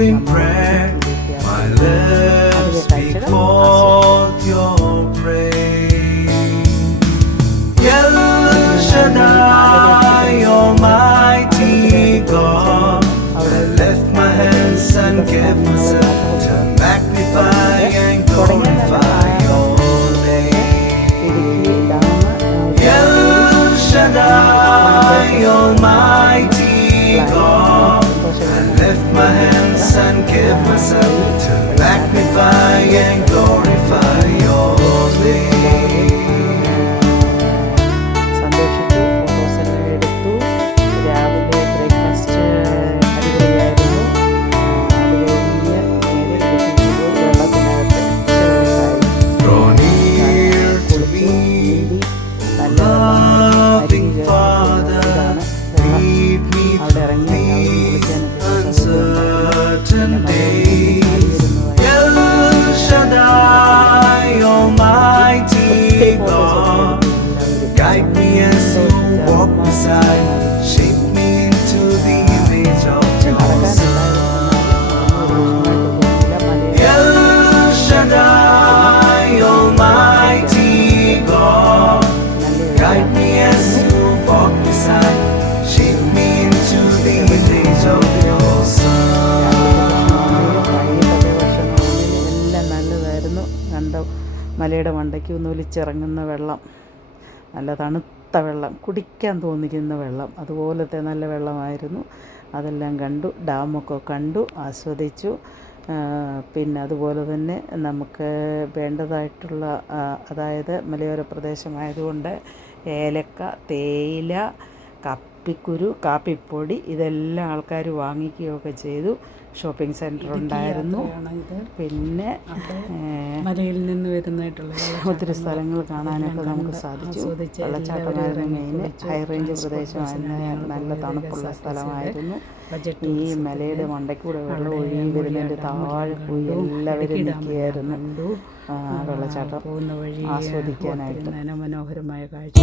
in prayer, my lips speak forth your praise. El Shaddai, Almighty God, I lift my hands and give myself to magnify and glorify your name. El Shaddai, Almighty God, I lift my hands and give myself to magnify and glorify your name. സന്തോഷിച്ചു, ഫോട്ടോസെല്ലാം എടുത്തു. രാവിലെ ബ്രേക്ക്ഫാസ്റ്റ് അടിപൊളിയായിരുന്നു. അത് കഴിഞ്ഞ് നേരെ ഇടുക്കിക്ക് പോയി വെള്ളത്തിനകത്ത് Draw near to me, loving Father, lead me through these uncertain days. El Shaddai, Almighty God, guide me as you walk beside, shape me into the image of your Son. El Shaddai, Almighty God, guide me as you walk beside, shape me into the image of your Son. എല്ലാം നല്ലതായിരുന്നു. കണ്ട മലയുടെ മണ്ടയ്ക്ക് ഒന്ന് ഒലിച്ചിറങ്ങുന്ന വെള്ളം, നല്ല തണുത്ത വെള്ളം, കുടിക്കാൻ തോന്നിക്കുന്ന വെള്ളം, അതുപോലത്തെ നല്ല വെള്ളമായിരുന്നു. അതെല്ലാം കണ്ടു, ഡാമൊക്കെ കണ്ടു, ആസ്വദിച്ചു. പിന്നെ അതുപോലെ തന്നെ നമുക്ക് വേണ്ടതായിട്ടുള്ള അതായത് മലയോര പ്രദേശമായതുകൊണ്ട് ഏലക്ക, തേയില, കാപ്പിക്കുരു, കാപ്പിപ്പൊടി ഇതെല്ലാം ആൾക്കാർ വാങ്ങിക്കുകയൊക്കെ ചെയ്തു. ഷോപ്പിംഗ് സെൻറ്റർ ഉണ്ടായിരുന്നു. പിന്നെ മലയിൽ നിന്ന് വരുന്നതായിട്ടുള്ള ഒത്തിരി സ്ഥലങ്ങൾ കാണാനൊക്കെ നമുക്ക് സാധിച്ചു. വെള്ളച്ചാട്ടമായിരുന്നു മെയിൻ. ഹൈ റേഞ്ച് പ്രദേശമായിരുന്നു, നല്ല തണുപ്പുള്ള സ്ഥലമായിരുന്നു. ഈ മലയുടെ മണ്ടയ്ക്കൂടെ വെള്ളം ഒഴുകി വരുന്നതിൻ്റെ താഴെ പോയി എല്ലാവരും നിൽക്കുകയായിരുന്നു വെള്ളച്ചാട്ടം പോകുന്ന വഴി ആസ്വദിക്കാനായിട്ട്. മനോഹരമായ കാഴ്ച.